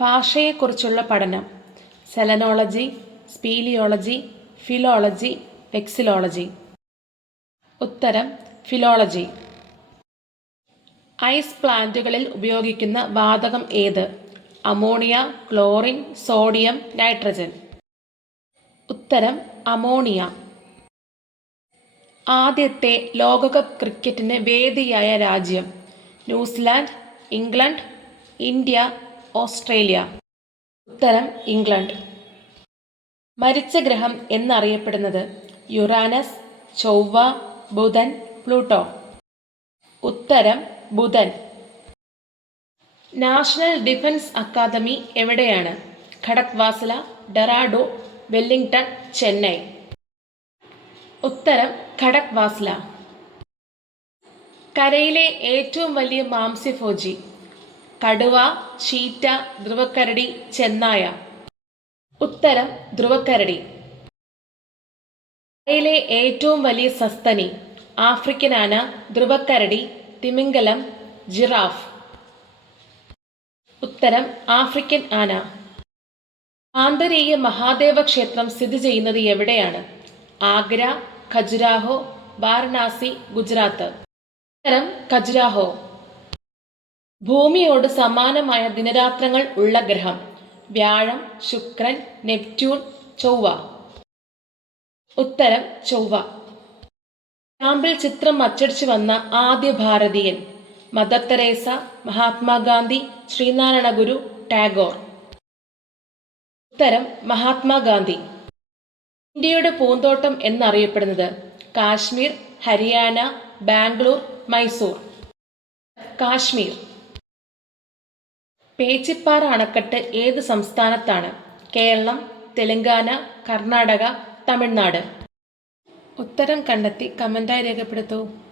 ഭാഷയെക്കുറിച്ചുള്ള പഠനം. Selenology, speleology, philology, vexillology. ഉത്തരം philology. Ice പ്ലാന്റുകളിൽ ഉപയോഗിക്കുന്ന വാതകം ഏത്? Ammonia, chlorine, sodium, nitrogen. ഉത്തരം അമോണിയ. ആദ്യത്തെ ലോകകപ്പ് ക്രിക്കറ്റിന് വേദിയായ രാജ്യം? New Zealand, England, India, Australia. ഉത്തരം ഇംഗ്ലണ്ട്. മരിച്ച ഗ്രഹം എന്നറിയപ്പെടുന്നത്? യുറാനസ്, ചൊവ്വ, ബുധൻ, പ്ലൂട്ടോ. ഉത്തരം ബുധൻ. നാഷണൽ ഡിഫൻസ് അക്കാദമി എവിടെയാണ്? ഖടക്വാസ്ല, ഡെറാഡൂൺ, വെല്ലിംഗ്ടൺ, ചെന്നൈ. ഉത്തരം ഖടക്വാസ്ല. കരയിലെ ഏറ്റവും വലിയ മാംസ്യഭോജി? കടുവ, ചീറ്റ, ധ്രുവക്കരടി, ചെന്നായ. ഉത്തരം ധ്രുവക്കരടി. കരയിലെ ഏറ്റവും വലിയ സസ്തനി? ആഫ്രിക്കൻ ആന, ധ്രുവക്കരടി, തിമിംഗലം, ജിറാഫ്. ഉത്തരം ആഫ്രിക്കൻ ആന. ആന്തരിക മഹാദേവ ക്ഷേത്രം സ്ഥിതി ചെയ്യുന്നത് എവിടെയാണ്? ആഗ്ര, ഖജുരാഹോ, വാരണാസി, ഗുജറാത്ത്. ഉത്തരം ഖജുരാഹോ. ഭൂമിയോട് സമാനമായ ദിനരാത്രങ്ങൾ ഉള്ള ഗ്രഹം? വ്യാഴം, ശുക്രൻ, നെപ്റ്റ്യൂൺ, ചൊവ്വ. ഉത്തരം ചൊവ്വ. സ്റ്റാമ്പിൽ ചിത്രം അച്ചടിച്ചു വന്ന ആദ്യ ഭാരതീയൻ? മദർ തെരേസ, മഹാത്മാഗാന്ധി, ശ്രീനാരായണ ഗുരു, ടാഗോർ. ഉത്തരം മഹാത്മാഗാന്ധി. ഇന്ത്യയുടെ പൂന്തോട്ടം എന്നറിയപ്പെടുന്നത്? കാശ്മീർ, ഹരിയാന, ബാംഗ്ലൂർ, മൈസൂർ. കാശ്മീർ. പേച്ചിപ്പാറ അണക്കെട്ട് ഏത് സംസ്ഥാനത്താണ്? കേരളം, തെലങ്കാന, കർണാടക, തമിഴ്നാട്. ഉത്തരം കണ്ടെത്തി കമന്റായി രേഖപ്പെടുത്തൂ.